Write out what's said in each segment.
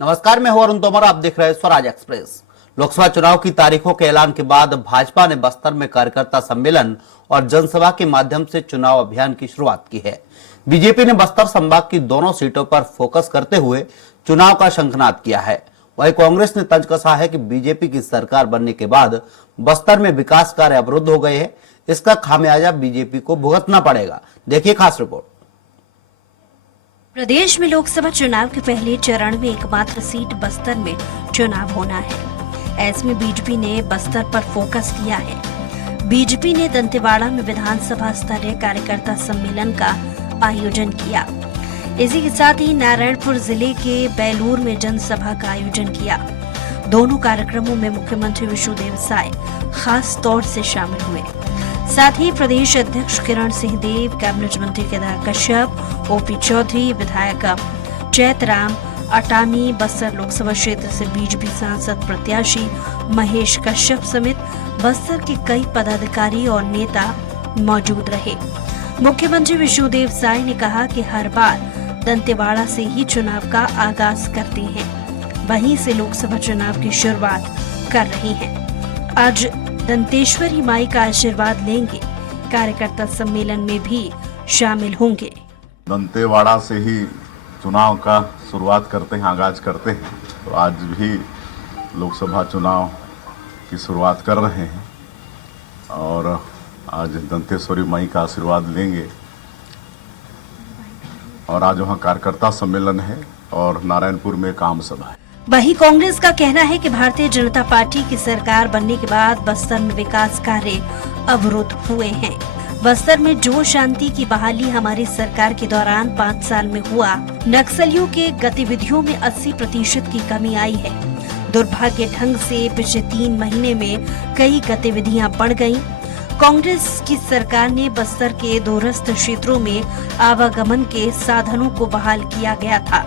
नमस्कार, मैं हूं अरुण तोमर। आप देख रहे हैं स्वराज एक्सप्रेस। लोकसभा चुनाव की तारीखों के ऐलान के बाद भाजपा ने बस्तर में कार्यकर्ता सम्मेलन और जनसभा के माध्यम से चुनाव अभियान की शुरुआत की है। बीजेपी ने बस्तर संभाग की दोनों सीटों पर फोकस करते हुए चुनाव का शंखनाद किया है। वहीं कांग्रेस ने तंज कसा है कि बीजेपी की सरकार बनने के बाद बस्तर में विकास कार्य अवरुद्ध हो गए हैं। इसका खामियाजा बीजेपी को भुगतना पड़ेगा। देखिए खास रिपोर्ट। प्रदेश में लोकसभा चुनाव के पहले चरण में एकमात्र सीट बस्तर में चुनाव होना है। ऐसे में बीजेपी ने बस्तर पर फोकस किया है। बीजेपी ने दंतेवाड़ा में विधानसभा स्तरीय कार्यकर्ता सम्मेलन का आयोजन किया। इसी के साथ ही नारायणपुर जिले के बेलूर में जनसभा का आयोजन किया। दोनों कार्यक्रमों में मुख्यमंत्री विष्णुदेव साय खास तौर से शामिल हुए। साथ ही प्रदेश अध्यक्ष किरण सिंह देव, कैबिनेट मंत्री केदार कश्यप, ओपी चौधरी, विधायक चैतराम अटानी, बस्तर लोकसभा क्षेत्र से बीजेपी सांसद प्रत्याशी महेश कश्यप समेत बस्तर के कई पदाधिकारी और नेता मौजूद रहे। मुख्यमंत्री विष्णुदेव साय ने कहा कि हर बार दंतेवाड़ा से ही चुनाव का आगाज करते हैं, वहीं से लोकसभा चुनाव की शुरुआत कर रहे हैं। आज दंतेश्वरी माई का आशीर्वाद लेंगे, कार्यकर्ता सम्मेलन में भी शामिल होंगे। दंतेवाड़ा से ही चुनाव का शुरुआत करते हैं, आगाज करते हैं। तो आज भी लोकसभा चुनाव की शुरुआत कर रहे हैं और आज दंतेश्वरी माई का आशीर्वाद लेंगे। और आज वहाँ कार्यकर्ता सम्मेलन है और नारायणपुर में काम सभा है। वहीं कांग्रेस का कहना है कि भारतीय जनता पार्टी की सरकार बनने के बाद बस्तर में विकास कार्य अवरुद्ध हुए हैं। बस्तर में जो शांति की बहाली हमारी सरकार के दौरान 5 साल में हुआ, नक्सलियों के गतिविधियों में 80% की कमी आई है। दुर्भाग्य ढंग से पिछले 3 महीने में कई गतिविधियां बढ़ गयीं। कांग्रेस की सरकार ने बस्तर के दूरस्थ क्षेत्रों में आवागमन के साधनों को बहाल किया गया था।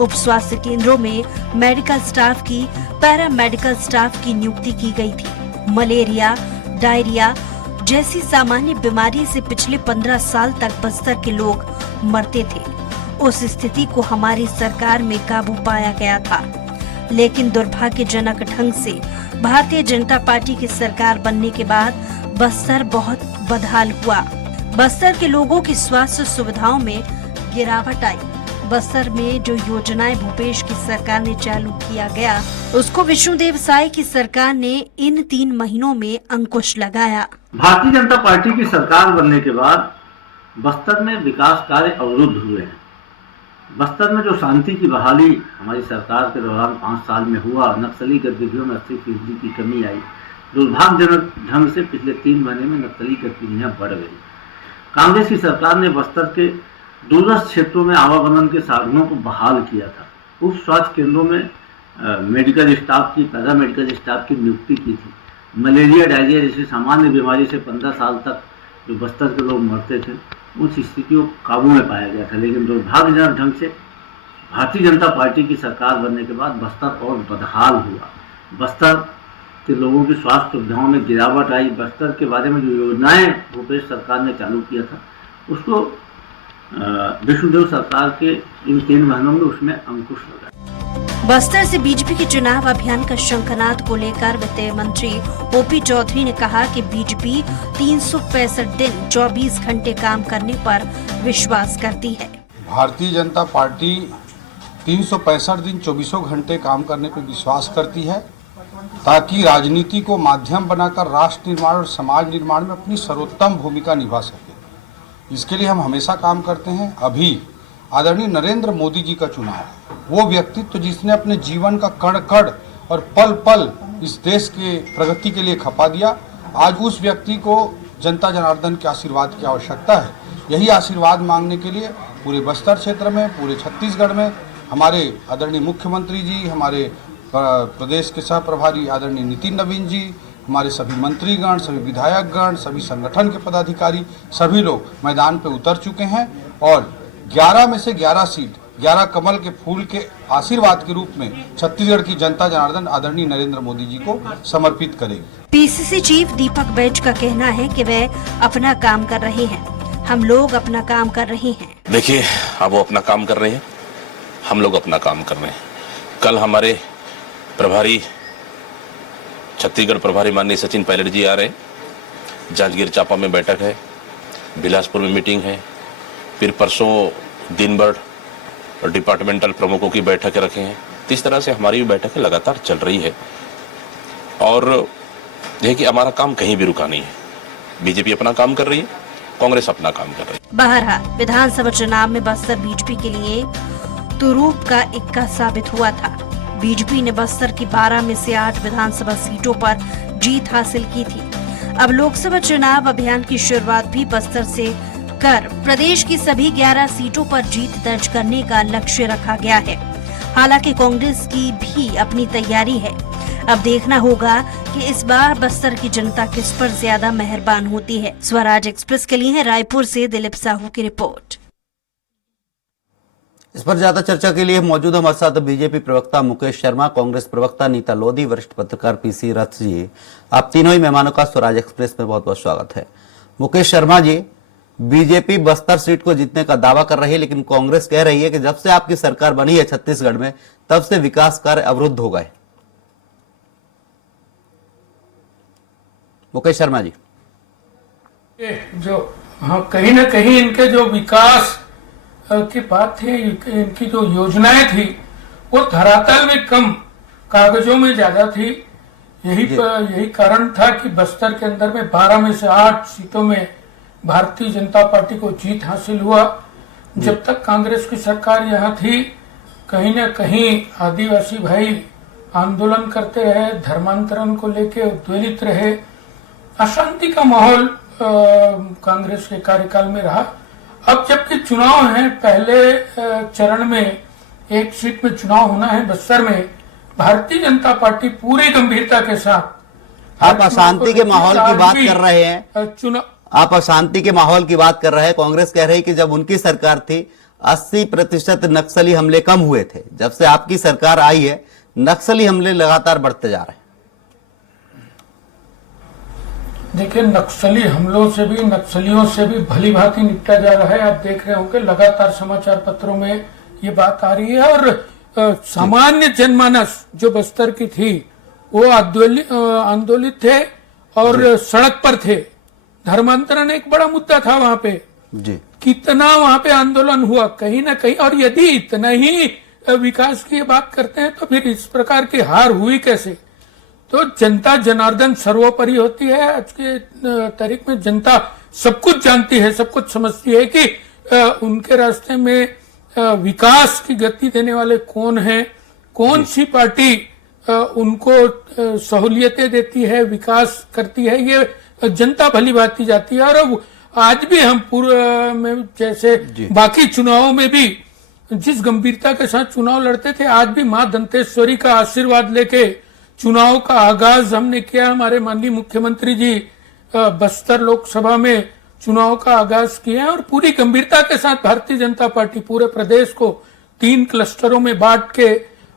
उप स्वास्थ्य केंद्रों में मेडिकल स्टाफ की, पैरा मेडिकल स्टाफ की नियुक्ति की गई थी। मलेरिया, डायरिया जैसी सामान्य बीमारी से पिछले 15 साल तक बस्तर के लोग मरते थे। उस स्थिति को हमारी सरकार में काबू पाया गया था, लेकिन दुर्भाग्यजनक ढंग से भारतीय जनता पार्टी की सरकार बनने के बाद बस्तर बहुत बदहाल हुआ। बस्तर के लोगों की स्वास्थ्य सुविधाओं में गिरावट आई। बस्तर में जो योजनाएं भूपेश की सरकार ने चालू किया गया, उसको विष्णुदेव साय की सरकार ने इन 3 महीनों में अंकुश लगाया। भारतीय जनता पार्टी की सरकार बनने के बाद बस्तर में विकास कार्य अवरुद्ध हुए हैं। बस्तर में जो शांति की बहाली हमारी सरकार के दौरान 5 साल में हुआ, नक्सली गतिविधियों में 80% की कमी आई। दुर्भाग्यजनक ढंग से पिछले 3 महीने में नक्सली गतिविधियां बढ़ गई। कांग्रेस की सरकार ने बस्तर के दूरस्थ क्षेत्रों में आवागमन के साधनों को बहाल किया था। उप स्वास्थ्य केंद्रों में मेडिकल स्टाफ की, पैरा मेडिकल स्टाफ की नियुक्ति की थी। मलेरिया, डायरिया जैसी सामान्य बीमारी से 15 साल तक जो बस्तर के लोग मरते थे, उस स्थिति को काबू में पाया गया था। लेकिन दुर्भाग्यजनक ढंग से भारतीय जनता पार्टी की सरकार बनने के बाद बस्तर और बदहाल हुआ। बस्तर के लोगों की स्वास्थ्य सुविधाओं में गिरावट आई। बस्तर के बारे में जो योजनाएं भूपेश सरकार ने चालू किया था, उसको विष्णुदेव सरकार के इन 3 महीनों में उसमें अंकुश लगा। बस्तर से बीजेपी के चुनाव अभियान का शंखनाद को लेकर वित्त मंत्री ओपी चौधरी ने कहा कि बीजेपी 365 दिन 24 घंटे काम करने पर विश्वास करती है। भारतीय जनता पार्टी 365 दिन 24 घंटे काम करने पर विश्वास करती है, ताकि राजनीति को माध्यम बनाकर राष्ट्र निर्माण और समाज निर्माण में अपनी सर्वोत्तम भूमिका निभा सके। इसके लिए हम हमेशा काम करते हैं। अभी आदरणीय नरेंद्र मोदी जी का चुनाव है। वो व्यक्तित्व जिसने अपने जीवन का कण कण और पल पल इस देश के प्रगति के लिए खपा दिया, आज उस व्यक्ति को जनता जनार्दन के आशीर्वाद की आवश्यकता है। यही आशीर्वाद मांगने के लिए पूरे बस्तर क्षेत्र में, पूरे छत्तीसगढ़ में हमारे आदरणीय मुख्यमंत्री जी, हमारे प्रदेश के सह प्रभारी आदरणीय नितिन नवीन जी, हमारे सभी मंत्रीगण, सभी विधायकगण, सभी संगठन के पदाधिकारी, सभी लोग मैदान पे उतर चुके हैं और 11 में से 11 सीट 11 कमल के फूल के आशीर्वाद के रूप में छत्तीसगढ़ की जनता जनार्दन आदरणीय नरेंद्र मोदी जी को समर्पित करेगी। पीसीसी चीफ दीपक बैज का कहना है कि वे अपना काम कर रहे हैं, हम लोग अपना काम कर रहे हैं। देखिए, अब वो अपना काम कर रहे हैं, हम लोग अपना काम कर रहे हैं। कल हमारे प्रभारी छत्तीसगढ़ प्रभारी माननीय सचिन पायलट जी आ रहे हैं। जांजगीर चांपा में बैठक है, बिलासपुर में मीटिंग है, फिर परसों दिन भर डिपार्टमेंटल प्रमुखों की बैठक रखे हैं। तो इस तरह से हमारी बैठकें लगातार चल रही है और यह कि हमारा काम कहीं भी रुका नहीं है। बीजेपी अपना काम कर रही है, कांग्रेस अपना काम कर रही है। बहरहाल विधानसभा चुनाव में बस्तर बीजेपी के लिए तुरूप का इक्का साबित हुआ था। बीजेपी ने बस्तर की 12 में से 8 विधानसभा सीटों पर जीत हासिल की थी। अब लोकसभा चुनाव अभियान की शुरुआत भी बस्तर से कर प्रदेश की सभी 11 सीटों पर जीत दर्ज करने का लक्ष्य रखा गया है। हालांकि कांग्रेस की भी अपनी तैयारी है। अब देखना होगा कि इस बार बस्तर की जनता किस पर ज्यादा मेहरबान होती है। स्वराज एक्सप्रेस के लिए है रायपुर से दिलीप साहू की रिपोर्ट। इस पर ज्यादा चर्चा के लिए मौजूद हमारे साथ बीजेपी प्रवक्ता मुकेश शर्मा, कांग्रेस प्रवक्ता नीता लोधी, वरिष्ठ पत्रकार पीसी रथ जी। आप तीनों ही मेहमानों का स्वराज एक्सप्रेस में बहुत बहुत स्वागत है। मुकेश शर्मा जी, बीजेपी बस्तर सीट को जीतने का दावा कर रही है, लेकिन कांग्रेस कह रही है कि जब से आपकी सरकार बनी है छत्तीसगढ़ में, तब से विकास कार्य अवरुद्ध हो गए। मुकेश शर्मा जी, जो कहीं ना कहीं इनके जो विकास की बात थी, इनकी जो योजनाएं थी, वो धरातल में कम, कागजों में ज्यादा थी। यही कारण था कि बस्तर के अंदर में 12 में से 8 सीटों में भारतीय जनता पार्टी को जीत हासिल हुआ। जब तक कांग्रेस की सरकार यहाँ थी, कहीं न कहीं आदिवासी भाई आंदोलन करते रहे, धर्मांतरण को लेकर उद्वेलित रहे, अशांति का माहौल कांग्रेस के कार्यकाल में रहा। अब जबकि चुनाव है, पहले चरण में 1 सीट में चुनाव होना है बस्तर में, भारतीय जनता पार्टी पूरी गंभीरता के साथ आप अशांति के माहौल की बात कर रहे हैं। चुनाव आप अशांति के माहौल की बात कर रहे हैं। कांग्रेस कह रही है कि जब उनकी सरकार थी 80% नक्सली हमले कम हुए थे। जब से आपकी सरकार आई है, नक्सली हमले लगातार बढ़ते जा रहे हैं। देखिए, नक्सली हमलों से भी, नक्सलियों से भी भली भांति निपटा जा रहा है। आप देख रहे होंगे लगातार समाचार पत्रों में ये बात आ रही है। और सामान्य जनमानस जो बस्तर की थी, वो आंदोलित थे और सड़क पर थे। धर्मांतरण एक बड़ा मुद्दा था वहां पे जी। कितना वहां पे आंदोलन हुआ कहीं ना कहीं। और यदि इतना ही विकास की बात करते हैं तो फिर इस प्रकार की हार हुई कैसे? तो जनता जनार्दन सर्वोपरि होती है। आज के तारीख में जनता सब कुछ जानती है, सब कुछ समझती है कि उनके रास्ते में विकास की गति देने वाले कौन हैं, कौन सी पार्टी उनको सहूलियतें देती है, विकास करती है, ये जनता भली भांति जाती है। और अब आज भी हम पूर्व में जैसे बाकी चुनावों में भी जिस गंभीरता के साथ चुनाव लड़ते थे, आज भी मां दंतेश्वरी का आशीर्वाद लेके चुनाव का आगाज हमने किया। हमारे माननीय मुख्यमंत्री जी बस्तर लोकसभा में चुनाव का आगाज किया और पूरी गंभीरता के साथ भारतीय जनता पार्टी पूरे प्रदेश को 3 क्लस्टरों में बांट के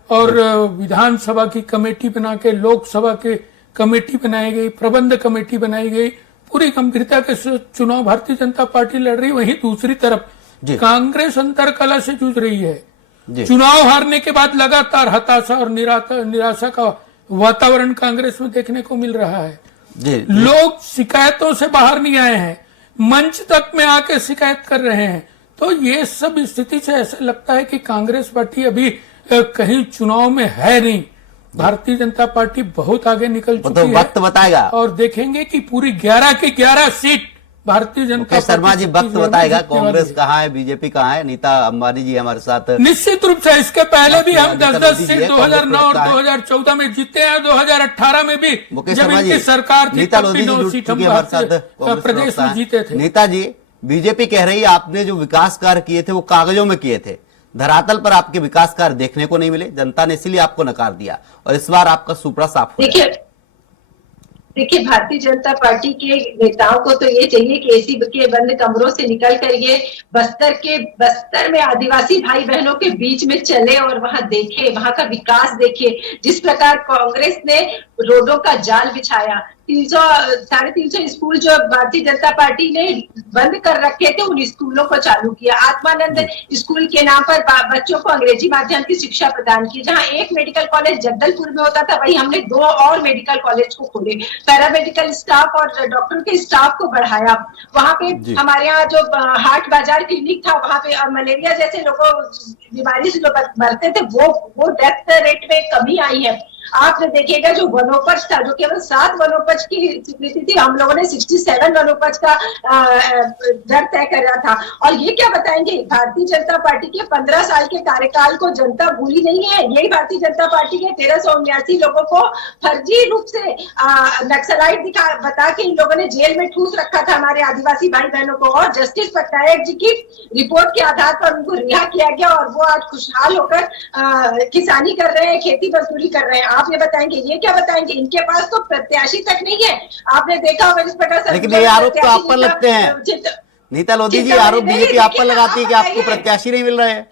और विधानसभा की कमेटी बना के, लोकसभा की कमेटी बनाई गई, प्रबंध कमेटी बनाई गई। पूरी गंभीरता के चुनाव भारतीय जनता पार्टी लड़ रही। वहीं दूसरी तरफ कांग्रेस अंतरकलह से जूझ रही है। चुनाव हारने के बाद लगातार हताशा और निराशा का वातावरण कांग्रेस में देखने को मिल रहा है। लोग शिकायतों से बाहर नहीं आए हैं, मंच तक में आके शिकायत कर रहे हैं। तो ये सब स्थिति से ऐसा लगता है कि कांग्रेस पार्टी अभी कहीं चुनाव में है नहीं। भारतीय जनता पार्टी बहुत आगे निकल चुकी है। वक्त बताएगा और देखेंगे कि पूरी 11 की 11 सीट भारतीय जनता शर्मा जी वक्त बताएगा कांग्रेस कहाँ है, बीजेपी कहाँ है। नीता अंबानी जी हमारे साथ निश्चित रूप से। इसके पहले भी हम 10-10 सीट 2009 और 2014 में जीते हैं। 2018 में भी जब इनकी सरकार थी तब भी 9 सीट हम प्रदेश में जीते थे। नीता जी, बीजेपी कह रही है आपने जो विकास कार्य किए थे वो कागजों में किए थे, धरातल पर आपके विकास कार्य देखने को नहीं मिले। जनता ने इसीलिए आपको नकार दिया और इस बार आपका सुपड़ा साफ हो गया। देखिए, भारतीय जनता पार्टी के नेताओं को तो ये चाहिए कि एसी के बंद कमरों से निकल कर ये बस्तर में आदिवासी भाई बहनों के बीच में चले और वहां देखे, वहां का विकास देखे। जिस प्रकार कांग्रेस ने रोडों का जाल बिछाया, 350 स्कूल जो भारतीय जनता पार्टी ने बंद कर रखे थे, उन स्कूलों को चालू किया। आत्मानंद स्कूल के नाम पर बच्चों को अंग्रेजी माध्यम की शिक्षा प्रदान की। जहां एक मेडिकल कॉलेज जगदलपुर में होता था, वहीं हमने 2 और मेडिकल कॉलेज को खोले, पैरामेडिकल स्टाफ और डॉक्टर के स्टाफ को बढ़ाया। वहां पे हमारे यहाँ जो हाट बाजार क्लिनिक था, वहां पे मलेरिया जैसे लोगों बीमारी से जो मरते थे, वो डेथ रेट में कमी आई है। आपने देखिएगा जो वनोपज था, जो केवल 7 वनोपज की स्वीकृति थी, हम लोगों ने 67 वनोपज का दर तय करा था। और ये क्या बताएंगे, भारतीय जनता पार्टी के 15 साल के कार्यकाल को जनता भूली नहीं है। यही भारतीय जनता पार्टी के 1379 लोगों को फर्जी रूप से नक्सलाइट बता के इन लोगों ने जेल में ठूस रखा था, हमारे आदिवासी भाई बहनों को। और जस्टिस पटनायक जी की रिपोर्ट के आधार पर उनको रिहा किया गया और वो आज खुशहाल होकर किसानी कर रहे हैं, खेती मजदूरी कर रहे हैं। आप ये बताएंगे, ये क्या बताएंगे, इनके पास तो प्रत्याशी तक नहीं है। आपने देखा होगा जिस प्रकार, लेकिन ये आरोप तो आप पर लगते हैं नीता लोधी जी, आरोप बीजेपी आप पर लगाती है कि आपको प्रत्याशी नहीं मिल रहे हैं।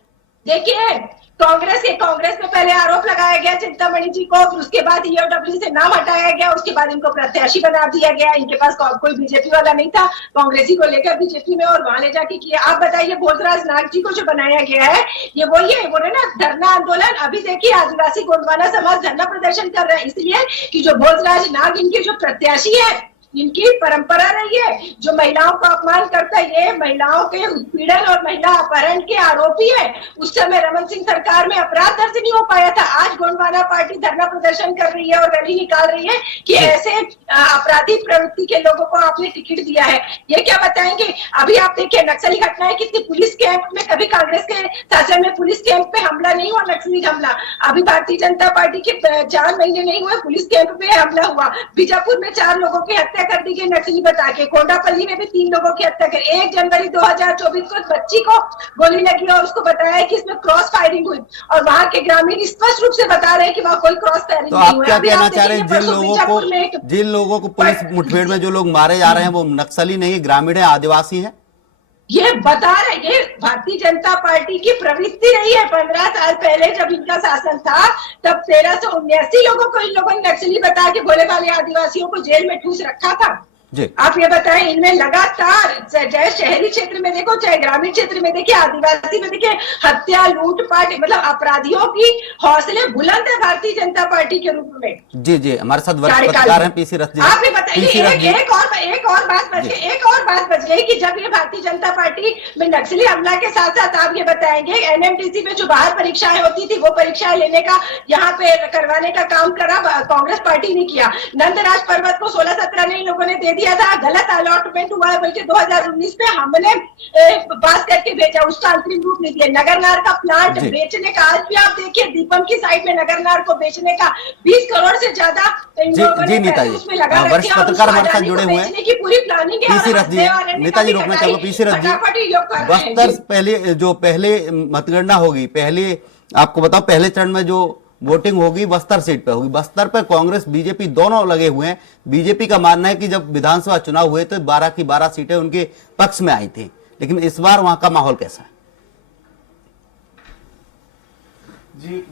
देखिए, कांग्रेस में पहले आरोप लगाया गया चिंतामणि जी को, उसके बाद ईओडब्ल्यू से नाम हटाया गया, उसके बाद इनको प्रत्याशी बना दिया गया। इनके पास कोई बीजेपी वाला नहीं था, कांग्रेसी को लेकर बीजेपी में और वहां ले जाके किया। आप बताइए, भोजराज नाग जी को जो बनाया गया है, ये वही है, बोले ना धरना आंदोलन। अभी देखिए आदिवासी गोंडवाना समाज धरना प्रदर्शन कर रहे हैं, इसलिए कि जो भोजराज नाग इनके जो प्रत्याशी है, इनकी परंपरा रही है जो महिलाओं का अपमान करता है, ये महिलाओं के उत्पीड़न और महिला अपहरण के आरोपी है। उस समय रमन सिंह सरकार में अपराध दर्ज नहीं हो पाया था। आज गोंडवाना पार्टी धरना प्रदर्शन कर रही है और रैली निकाल रही है कि ऐसे अपराधी प्रवृत्ति के लोगों को आपने टिकट दिया है। ये क्या बताएंगे? अभी आप देखिए नक्सली घटनाएं कितनी, पुलिस कैंप में, कभी कांग्रेस के शासन में पुलिस कैंप पे हमला नहीं हुआ, नक्सली हमला। अभी भारतीय जनता पार्टी के 4 महीने नहीं हुए, पुलिस कैंप पे हमला हुआ। बीजापुर में 4 लोगों की हत्या कर दी गई नक्सली बता के। कोंडापल्ली में भी 3 लोगों की हत्या कर। 1 जनवरी 2024 को बच्ची को गोली लगी और उसको बताया कि इसमें क्रॉस फायरिंग हुई, और वहां के ग्रामीण स्पष्ट रूप से बता रहे हैं कि वहां कोई क्रॉस फायरिंग तो नहीं आप हुई। क्या कहना चाह रहे हैं, जिन लोगों को पुलिस मुठभेड़ में जो लोग मारे जा रहे हैं वो नक्सली नहीं, ग्रामीण है, आदिवासी है? ये बता रहे, ये भारतीय जनता पार्टी की प्रवृत्ति रही है। 15 साल पहले जब इनका शासन था, तब 1379 लोगों को इन लोगों ने नक्सली बता के भोले भाले आदिवासियों को जेल में ठूस रखा था। आप ये बताएं, इनमें लगातार चाहे शहरी क्षेत्र में देखो चाहे ग्रामीण क्षेत्र में देखिए, आदिवासी में देखिए, हत्या लूटपाट, मतलब अपराधियों की हौसले बुलंद है भारतीय जनता पार्टी के रूप में। जी हमारे साथ वरिष्ठ पत्रकार हैं पीसी रथ जी। आप ये बताइए, एक और बात बच गई कि जब ये भारतीय जनता पार्टी में नक्सली हमला के साथ साथ आप ये बताएंगे, एनएमटीसी में जो बाहर परीक्षाएं होती थी, वो परीक्षाएं लेने का, यहाँ पे करवाने का काम करा कांग्रेस पार्टी ने किया। नंदराज पर्वत को 16-17 ने इन लोगों ने दे दिया था, गलत अलॉटमेंट हुआ है, बल्कि 2019 में हमने पास करके भेजा, उसका अंतरिम रूप नहीं दिया। नगरनार का प्लांट बेचने का, आज भी आप देखिए दीपम की साइड में नगरनार को बेचने का 20 करोड़ से ज्यादा जी नेताजी, वरिष्ठ पत्रकार हमारे साथ जुड़े हुए हैं। की पूरी प्लानिंग पीसी रथ जी, नेताजी रोकना चाहूंगा, पीसी रथ जी, बस्तर पहले मतगणना होगी, पहले आपको बताओ, पहले चरण में जो वोटिंग होगी बस्तर सीट पे होगी। बस्तर पे कांग्रेस बीजेपी दोनों लगे हुए हैं। बीजेपी का मानना है कि जब विधानसभा चुनाव हुए तो 12 की 12 सीटें उनके पक्ष में आई थी, लेकिन इस बार वहां का माहौल कैसा है? जी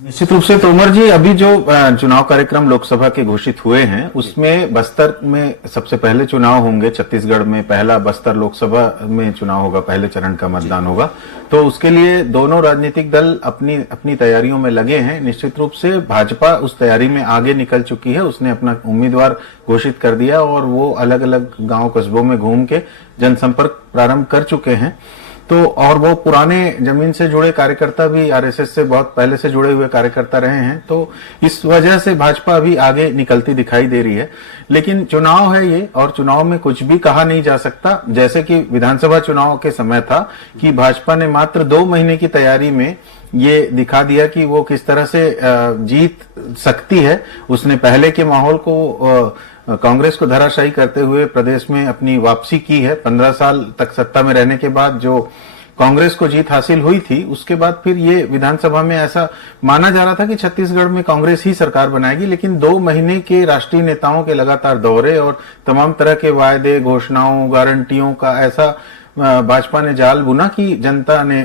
निश्चित रूप से तोमर जी, अभी जो चुनाव कार्यक्रम लोकसभा के घोषित हुए हैं उसमें बस्तर में सबसे पहले चुनाव होंगे, छत्तीसगढ़ में पहला बस्तर लोकसभा में चुनाव होगा, पहले चरण का मतदान होगा। तो उसके लिए दोनों राजनीतिक दल अपनी तैयारियों में लगे हैं। निश्चित रूप से भाजपा उस तैयारी में आगे निकल चुकी है, उसने अपना उम्मीदवार घोषित कर दिया और वो अलग अलग गांव कस्बों में घूम के जनसंपर्क प्रारंभ कर चुके हैं। तो और वो पुराने जमीन से जुड़े कार्यकर्ता भी आरएसएस से बहुत पहले से जुड़े हुए कार्यकर्ता रहे हैं, तो इस वजह से भाजपा अभी आगे निकलती दिखाई दे रही है। लेकिन चुनाव है ये, और चुनाव में कुछ भी कहा नहीं जा सकता। जैसे कि विधानसभा चुनाव के समय था कि भाजपा ने मात्र 2 महीने की तैयारी में ये दिखा दिया कि वो किस तरह से जीत सकती है। उसने पहले के माहौल को कांग्रेस को धराशायी करते हुए प्रदेश में अपनी वापसी की है। 15 साल तक सत्ता में रहने के बाद जो कांग्रेस को जीत हासिल हुई थी, उसके बाद फिर ये विधानसभा में ऐसा माना जा रहा था कि छत्तीसगढ़ में कांग्रेस ही सरकार बनाएगी। लेकिन 2 महीने के राष्ट्रीय नेताओं के लगातार दौरे और तमाम तरह के वायदे, घोषणाओं, गारंटियों का ऐसा भाजपा ने जाल बुना कि जनता ने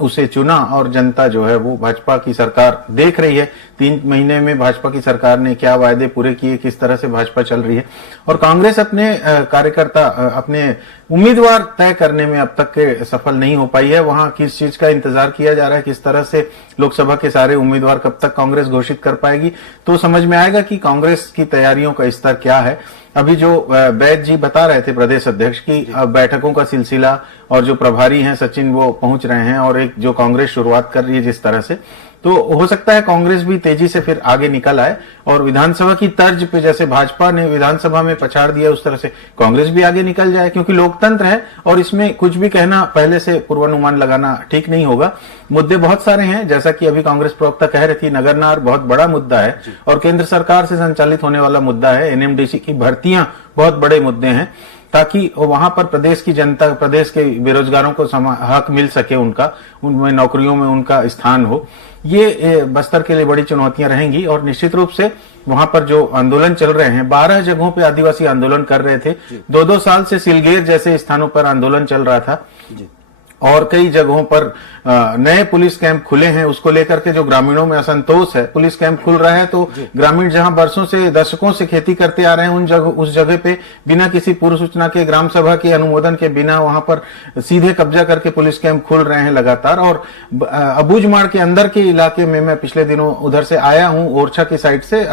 उसे चुना और जनता जो है वो भाजपा की सरकार देख रही है। 3 महीने में भाजपा की सरकार ने क्या वायदे पूरे किए, किस तरह से भाजपा चल रही है, और कांग्रेस अपने कार्यकर्ता, अपने उम्मीदवार तय करने में अब तक के सफल नहीं हो पाई है। वहां किस चीज का इंतजार किया जा रहा है, किस तरह से लोकसभा के सारे उम्मीदवार कब तक कांग्रेस घोषित कर पाएगी, तो समझ में आएगा कि कांग्रेस की तैयारियों का स्तर क्या है। अभी जो वैद्य जी बता रहे थे प्रदेश अध्यक्ष की बैठकों का सिलसिला, और जो प्रभारी हैं सचिन वो पहुंच रहे हैं, और एक जो कांग्रेस शुरुआत कर रही है जिस तरह से, तो हो सकता है कांग्रेस भी तेजी से फिर आगे निकल आए और विधानसभा की तर्ज पे जैसे भाजपा ने विधानसभा में पछाड़ दिया उस तरह से कांग्रेस भी आगे निकल जाए, क्योंकि लोकतंत्र है और इसमें कुछ भी कहना, पहले से पूर्वानुमान लगाना ठीक नहीं होगा। मुद्दे बहुत सारे हैं, जैसा कि अभी कांग्रेस प्रवक्ता कह रही थी, नगरनार बहुत बड़ा मुद्दा है और केंद्र सरकार से संचालित होने वाला मुद्दा है। एनएमडीसी की भर्तियां बहुत बड़े मुद्दे हैं, ताकि वहां पर प्रदेश की जनता, प्रदेश के बेरोजगारों को हक मिल सके, उनका उनमें नौकरियों में उनका स्थान हो। ये बस्तर के लिए बड़ी चुनौतियां रहेंगी और निश्चित रूप से वहां पर जो आंदोलन चल रहे हैं, 12 जगहों पे आदिवासी आंदोलन कर रहे थे, 2-2 साल से सिलगेर जैसे स्थानों पर आंदोलन चल रहा था और कई जगहों पर नए पुलिस कैंप खुले हैं। उसको लेकर के जो ग्रामीणों में असंतोष है, पुलिस कैंप खुल रहा है तो ग्रामीण जहां बरसों से, दशकों से खेती करते आ रहे हैं, उस जगह पे बिना किसी पूर्व सूचना के, ग्राम सभा के अनुमोदन के बिना वहां पर सीधे कब्जा करके पुलिस कैंप खुल रहे हैं लगातार। और अबूझमाड़ के अंदर के इलाके में मैं पिछले दिनों उधर से आया हूं, ओरछा की साइड से,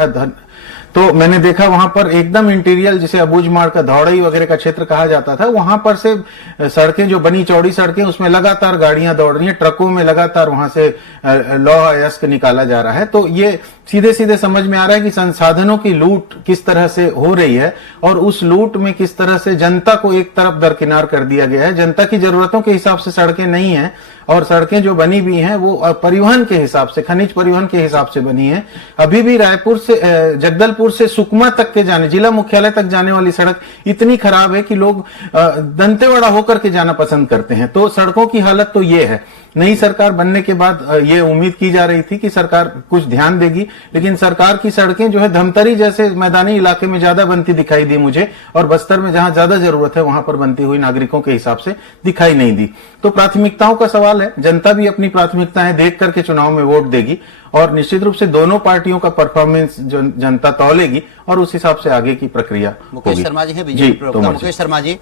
तो मैंने देखा वहां पर एकदम इंटीरियर, जिसे अबूझमाड़ का धौड़ई वगैरह का क्षेत्र कहा जाता था, वहां पर से सड़कें जो बनी, चौड़ी सड़कें, उसमें लगातार गाड़ियां दौड़ रही हैं, ट्रकों में लगातार वहां से लौह अयस्क निकाला जा रहा है। तो ये सीधे सीधे समझ में आ रहा है कि संसाधनों की लूट किस तरह से हो रही है और उस लूट में किस तरह से जनता को एक तरफ दरकिनार कर दिया गया है। जनता की जरूरतों के हिसाब से सड़कें नहीं है और सड़कें जो बनी भी हैं वो परिवहन के हिसाब से, खनिज परिवहन के हिसाब से बनी है। अभी भी रायपुर से, जगदलपुर से सुकमा तक के जाने, जिला मुख्यालय तक जाने वाली सड़क इतनी खराब है कि लोग दंतेवाड़ा होकर के जाना पसंद करते हैं। तो सड़कों की हालत तो ये है। नई सरकार बनने के बाद ये उम्मीद की जा रही थी कि सरकार कुछ ध्यान देगी, लेकिन सरकार की सड़कें जो है धमतरी जैसे मैदानी इलाके में ज्यादा बनती दिखाई दी मुझे, और बस्तर में जहां ज्यादा जरूरत है वहां पर बनती हुई नागरिकों के हिसाब से दिखाई नहीं दी। तो प्राथमिकताओं का सवाल है, जनता भी अपनी प्राथमिकताएं देख करके चुनाव में वोट देगी और निश्चित रूप से दोनों पार्टियों का परफॉर्मेंस जनता तौलेगी और उस हिसाब से आगे की प्रक्रिया। मुकेश शर्मा जी है बीजेपी प्रवक्ता। मुकेश शर्मा जी,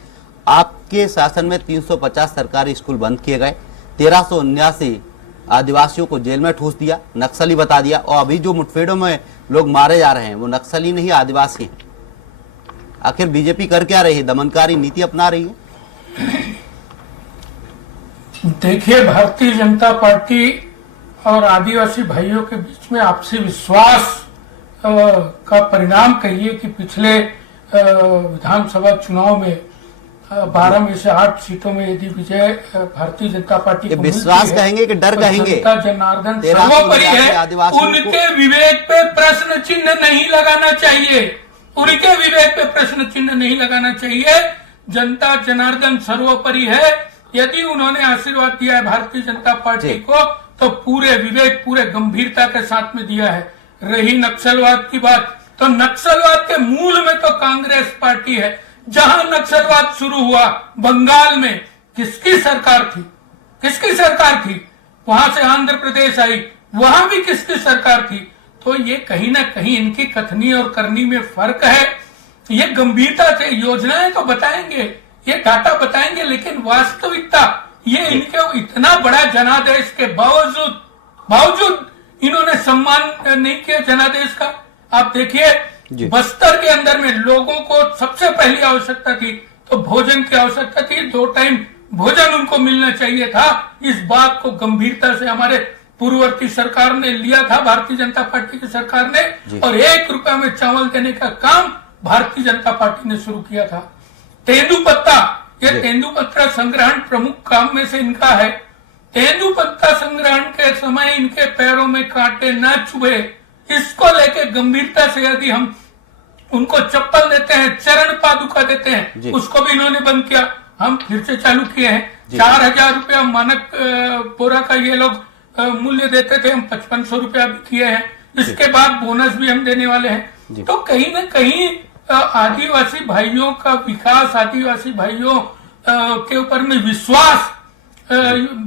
आपके शासन में 350 सरकारी स्कूल बंद किए गए, 1379 आदिवासियों को जेल में ठूस दिया, नक्सली बता दिया, और अभी जो मुठभेड़ों में लोग मारे जा रहे हैं वो नक्सली नहीं, आदिवासी हैं। आखिर बीजेपी कर क्या रही है? दमनकारी नीति अपना रही है? देखिए, भारतीय जनता पार्टी और आदिवासी भाइयों के बीच में आपसी विश्वास का परिणाम कहिए कि पिछले विधानसभा चुनाव में 12 में से 8 सीटों में यदि विजय भारतीय जनता पार्टी को विश्वास कहेंगे कि डर कहेंगे? जनता जनार्दन सर्वोपरि है, उनके विवेक पे प्रश्न चिन्ह नहीं लगाना चाहिए, उनके विवेक पे प्रश्न चिन्ह नहीं लगाना चाहिए। जनता जनार्दन सर्वोपरि है। यदि उन्होंने आशीर्वाद दिया है भारतीय जनता पार्टी को तो पूरे विवेक, पूरे गंभीरता के साथ में दिया है। रही नक्सलवाद की बात, तो नक्सलवाद के मूल में तो कांग्रेस पार्टी है। जहां नक्सलवाद शुरू हुआ बंगाल में, किसकी सरकार थी? किसकी सरकार थी? वहां से आंध्र प्रदेश आई, वहां भी किसकी सरकार थी? तो ये कहीं ना कहीं इनकी कथनी और करनी में फर्क है। ये गंभीरता से योजनाएं तो बताएंगे, ये डाटा बताएंगे, लेकिन वास्तविकता ये इनके इतना बड़ा जनादेश के बावजूद इन्होंने सम्मान नहीं किया जनादेश का। आप देखिए, बस्तर के अंदर में लोगों को सबसे पहली आवश्यकता थी तो भोजन की आवश्यकता थी, 2 टाइम भोजन उनको मिलना चाहिए था। इस बात को गंभीरता से हमारे पूर्ववर्ती सरकार ने लिया था, भारतीय जनता पार्टी की सरकार ने, और 1 रुपया में चावल देने का काम भारतीय जनता पार्टी ने शुरू किया था। तेंदुपत्ता, ये तेंदुपत्ता संग्रहण प्रमुख काम में से इनका है। तेंदुपत्ता संग्रहण के समय इनके पैरों में कांटे न चुभे, इसको लेके गंभीरता से यदि हम उनको चप्पल देते हैं, चरण पादुका देते हैं, उसको भी इन्होंने बंद किया। हम फिर से चालू किए हैं। 4000 रुपया मानक बोरा का ये लोग मूल्य देते थे, हम 5500 रुपया भी किए हैं। इसके बाद बोनस भी हम देने वाले हैं। तो कहीं ना कहीं आदिवासी भाइयों का विकास, आदिवासी भाइयों के ऊपर में विश्वास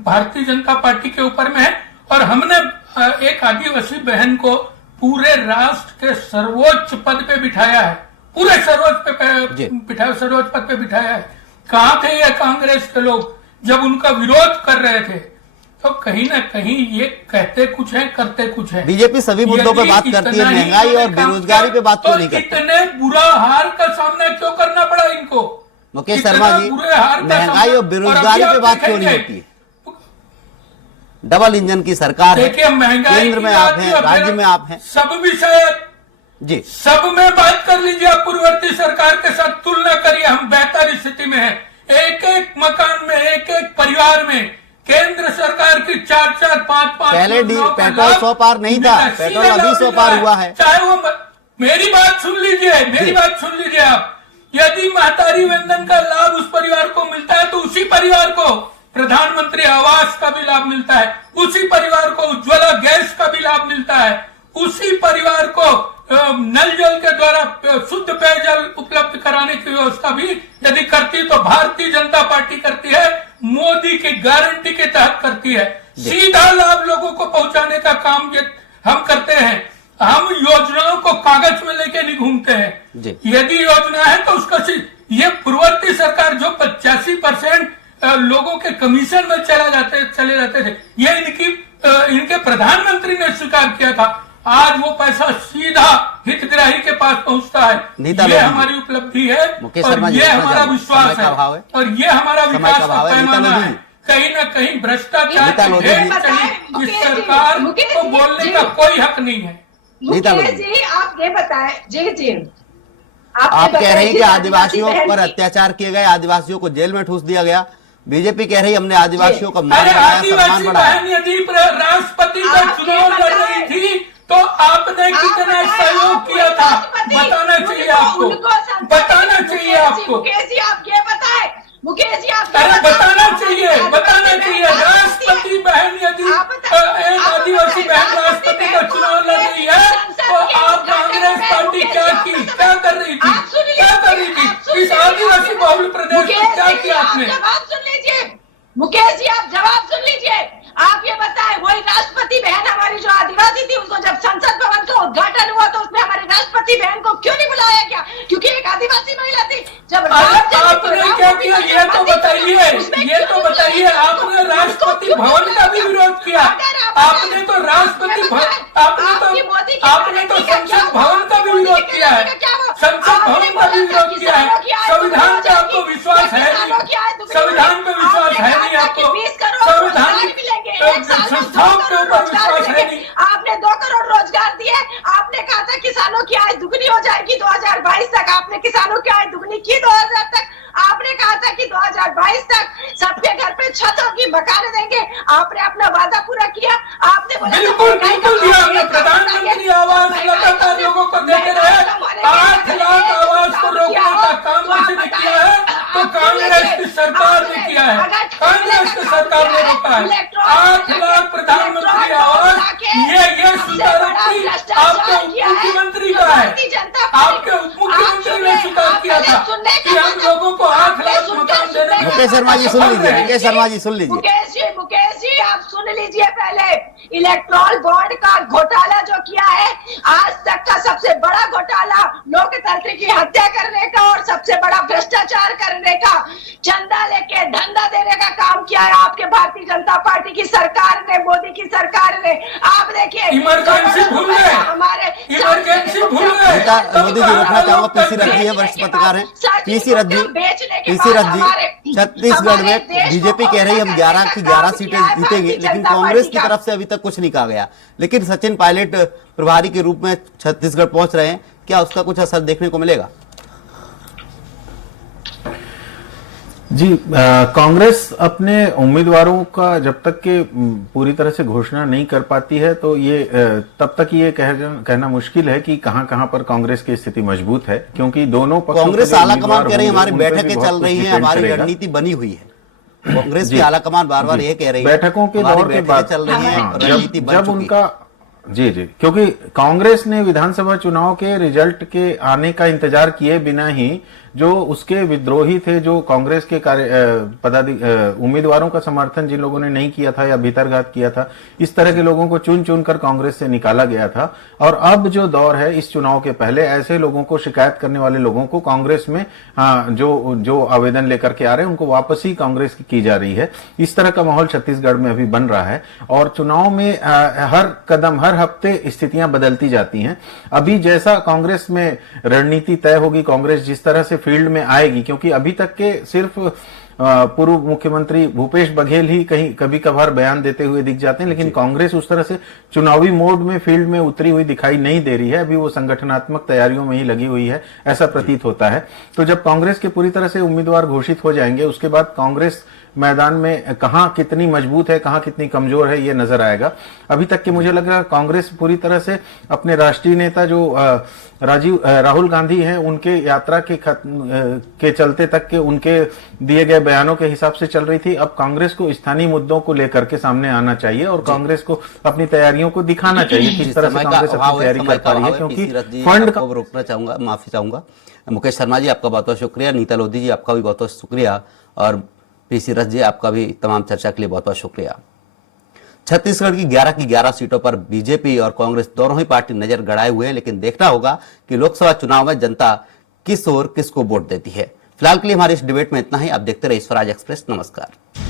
भारतीय जनता पार्टी के ऊपर में है। और हमने एक आदिवासी बहन को पूरे राष्ट्र के सर्वोच्च पद पे बिठाया है, पूरे सर्वोच्च पद पे बिठाया है। कहाँ थे ये कांग्रेस के लोग जब उनका विरोध कर रहे थे? तो कहीं ना कहीं ये कहते कुछ है, करते कुछ है। बीजेपी सभी मुद्दों पे बात करती है, महंगाई और बेरोजगारी पे बात क्यों नहीं करती? इतने बुरा हार का सामना क्यों करना पड़ा इनको? मुकेश शर्मा जी, महंगाई और बेरोजगारी पे बात क्यों नहीं होती है? डबल इंजन की सरकार है, केंद्र में आप हैं, राज्य में आप हैं, सब विषय जी सब में बात कर लीजिए। आप पूर्ववर्ती सरकार के साथ तुलना करिए, हम बेहतर स्थिति में हैं। एक एक मकान में, एक एक परिवार में केंद्र सरकार की 4-4, 5-5 पहले पेट्रोल 100 पार नहीं था, पेट्रोल अभी 100 पार हुआ है। चाहे वो मेरी बात सुन लीजिए, मेरी बात सुन लीजिए आप। यदि महतारी वेतन का लाभ उस परिवार को मिलता है तो उसी परिवार को प्रधानमंत्री आवास का भी लाभ मिलता है, उसी परिवार को उज्ज्वला गैस का भी लाभ मिलता है, उसी परिवार को नल जल के द्वारा शुद्ध पेयजल उपलब्ध कराने की व्यवस्था भी यदि करती तो भारतीय जनता पार्टी करती है, मोदी की गारंटी के तहत करती है। सीधा लाभ लोगों को पहुंचाने का काम ये हम करते हैं। हम योजनाओं को कागज में लेके नहीं घूमते हैं। यदि योजना है तो उसका ये पूर्ववर्ती सरकार जो 85% लोगों के कमीशन में चले जाते थे, ये इनके प्रधानमंत्री ने स्वीकार किया था। आज वो पैसा सीधा हितग्राही के पास पहुंचता है। ये हमारी उपलब्धि है और ये हमारा विश्वास है और ये हमारा विकास का पैमाना है। कहीं ना कहीं भ्रष्टाचार इस सरकार को बोलने का कोई हक नहीं है। मुकेश जी, आप ये बताएं। जी आप कह रहे हैं कि आदिवासियों पर अत्याचार किए गए, आदिवासियों को जेल में ठूस दिया गया। बीजेपी कह रही हमने आदिवासियों का मान बढ़ाया, सम्मान बढ़ाया। यदि राष्ट्रपति का चुनाव लड़ रही थी तो आपने कितना सहयोग किया था, बताना चाहिए आपको, बताना चाहिए आपको। मुकेश जी, आप ये बताएं। मुकेश जी, आप बताना चाहिए। राष्ट्रपति बहन यदि एक आदिवासी बहन राष्ट्रपति का चुनाव लड़ रही है तो आप कांग्रेस पार्टी क्या कर रही थी इस आदिवासी बहुल प्रदेश में? क्या किया आपने? जवाब सुन लीजिए मुकेश जी, आप जवाब सुन लीजिए। आप ये बताएं, वही राष्ट्रपति बहन हमारी जो आदिवासी थी, उनको जब संसद भवन का उद्घाटन हुआ तो उसमें हमारी राष्ट्रपति बहन को क्यों नहीं बुलाया गया? क्योंकि एक आदिवासी महिला थी। जब आपने क्या किया ये तो बताइए। आपने राष्ट्रपति भवन का भी विरोध किया। आपने तो संसद भवन का भी विरोध किया है। संसद भवन का भी विरोध किया है। संविधान पे आपको विश्वास है नहीं, संविधान पे विश्वास है नहीं आपको, संस्थाओं के ऊपर विश्वास है नहीं। आपने 2 करोड़ रोजगार दिए। आपने कहा था किसानों की आय दुगनी हो जाएगी 2022 तक। आपने किसानों की आय दुगनी की 2000 तक। आपने कहा था कि 2022 तक सबके घर पे छत होगी, मकान देंगे। आपने अपना वादा पूरा किया। आपने बोला बिल्कुल दिया आपने। प्रधानमंत्री आवास लगातार लोगों को देते रहे। 8 लाख आवास को रोकने का काम किसी ने किया है तो कांग्रेस की सरकार ने किया है। कांग्रेस की सरकार ने रोका है। 8 लाख प्रधानमंत्री आवास ये सुधारती आपके उप मुख्यमंत्री का है। आपके उप मुख्यमंत्री ने स्वीकार किया था कि हम लोगों को 8 लाख मकान देने। मुकेश शर्मा जी सुन लीजिए। मुकेश जी आप सुन लीजिए। पहले इलेक्ट्रॉल बॉन्ड का घोटाला जो किया है, आज तक का सबसे बड़ा घोटाला, लोकतंत्र की हत्या करने का और सबसे बड़ा भ्रष्टाचार करने का, चंदा लेके धंधा देने का काम किया है आपके भारतीय जनता पार्टी की सरकार ने, मोदी की सरकार ने। आप देखिए इमरजेंसी भूल गए। मोदी जी रोकना चाहूंगा। पीसी रद्दी है, वरिष्ठ पत्रकार हैं। पीसी रद्दी छत्तीसगढ़ में बीजेपी कह रही हम 11 की 11 सीटें जीतेंगे, लेकिन कांग्रेस की तरफ से अभी तक कुछ नहीं कहा गया। लेकिन सचिन पायलट प्रभारी के रूप में छत्तीसगढ़ पहुंच रहे हैं, क्या उसका कुछ असर देखने को मिलेगा? जी, कांग्रेस अपने उम्मीदवारों का जब तक के पूरी तरह से घोषणा नहीं कर पाती है तो ये तब तक ये कहना मुश्किल है कि कहां पर कांग्रेस की स्थिति मजबूत है, क्योंकि दोनों पक्षों कांग्रेस आलाकमान कह रही है हमारी बैठकें चल रही हैं, हमारी रणनीति बनी हुई है। कांग्रेस की आलाकमान बार-बार ये कह रही है बैठकों के दौर के बाद चल रही है, रणनीति बन जब उनका जी, क्योंकि कांग्रेस ने विधानसभा चुनाव के रिजल्ट के आने का इंतजार किए बिना ही जो उसके विद्रोही थे, जो कांग्रेस के उम्मीदवारों का समर्थन जिन लोगों ने नहीं किया था या भीतरघात किया था, इस तरह के लोगों को चुन चुन कर कांग्रेस से निकाला गया था। और अब जो दौर है इस चुनाव के पहले, ऐसे लोगों को, शिकायत करने वाले लोगों को कांग्रेस में जो आवेदन लेकर के आ रहे हैं उनको वापसी कांग्रेस की जा रही है। इस तरह का माहौल छत्तीसगढ़ में अभी बन रहा है और चुनाव में हर कदम, हर हफ्ते स्थितियां बदलती जाती हैं। अभी जैसा कांग्रेस में रणनीति तय होगी, कांग्रेस जिस तरह से फील्ड में आएगी, क्योंकि अभी तक के सिर्फ पूर्व मुख्यमंत्री भूपेश बघेल ही कहीं कभी कभार बयान देते हुए दिख जाते हैं, लेकिन कांग्रेस उस तरह से चुनावी मोड में फील्ड में उतरी हुई दिखाई नहीं दे रही है। अभी वो संगठनात्मक तैयारियों में ही लगी हुई है, ऐसा प्रतीत होता है। तो जब कांग्रेस के पूरी तरह से उम्मीदवार घोषित हो जाएंगे, उसके बाद कांग्रेस मैदान में कहां कितनी मजबूत है, कहां कितनी कमजोर है, ये नजर आएगा। अभी तक के मुझे लग रहा है कांग्रेस पूरी तरह से अपने राष्ट्रीय नेता जो राहुल गांधी हैं, उनके यात्रा के चलते तक के उनके दिए गए बयानों के हिसाब से चल रही थी। अब कांग्रेस को स्थानीय मुद्दों को लेकर के सामने आना चाहिए और कांग्रेस को अपनी तैयारियों को दिखाना चाहिए किस तरह से कांग्रेस अपनी तैयारी कर पा रही है, क्योंकि फंड का रोकना चाहूंगा, माफी चाहूंगा। मुकेश शर्मा जी आपका बहुत बहुत शुक्रिया, नीता लोधी जी आपका भी बहुत बहुत शुक्रिया और पीसी रथ जी आपका भी तमाम चर्चा के लिए बहुत बहुत शुक्रिया। छत्तीसगढ़ की 11 की 11 सीटों पर बीजेपी और कांग्रेस दोनों ही पार्टी नजर गड़ाए हुए हैं, लेकिन देखना होगा कि लोकसभा चुनाव में जनता किस ओर किसको वोट देती है। फिलहाल के लिए हमारी इस डिबेट में इतना ही। आप देखते रहिए स्वराज एक्सप्रेस। नमस्कार।